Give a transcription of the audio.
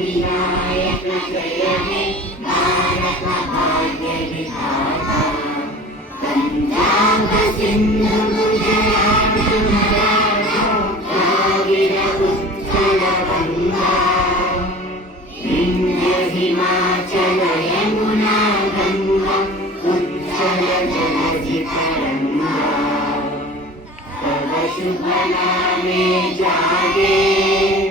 विनायक जय हे भारत भाग्य विधाता पंजाब सिंधु गुजरात मराठा द्राविड उत्कल गंगा विंध्य हिमाचल यमुना गंगा उज्जल जलधि तरंगा तव शुभ नामे जागे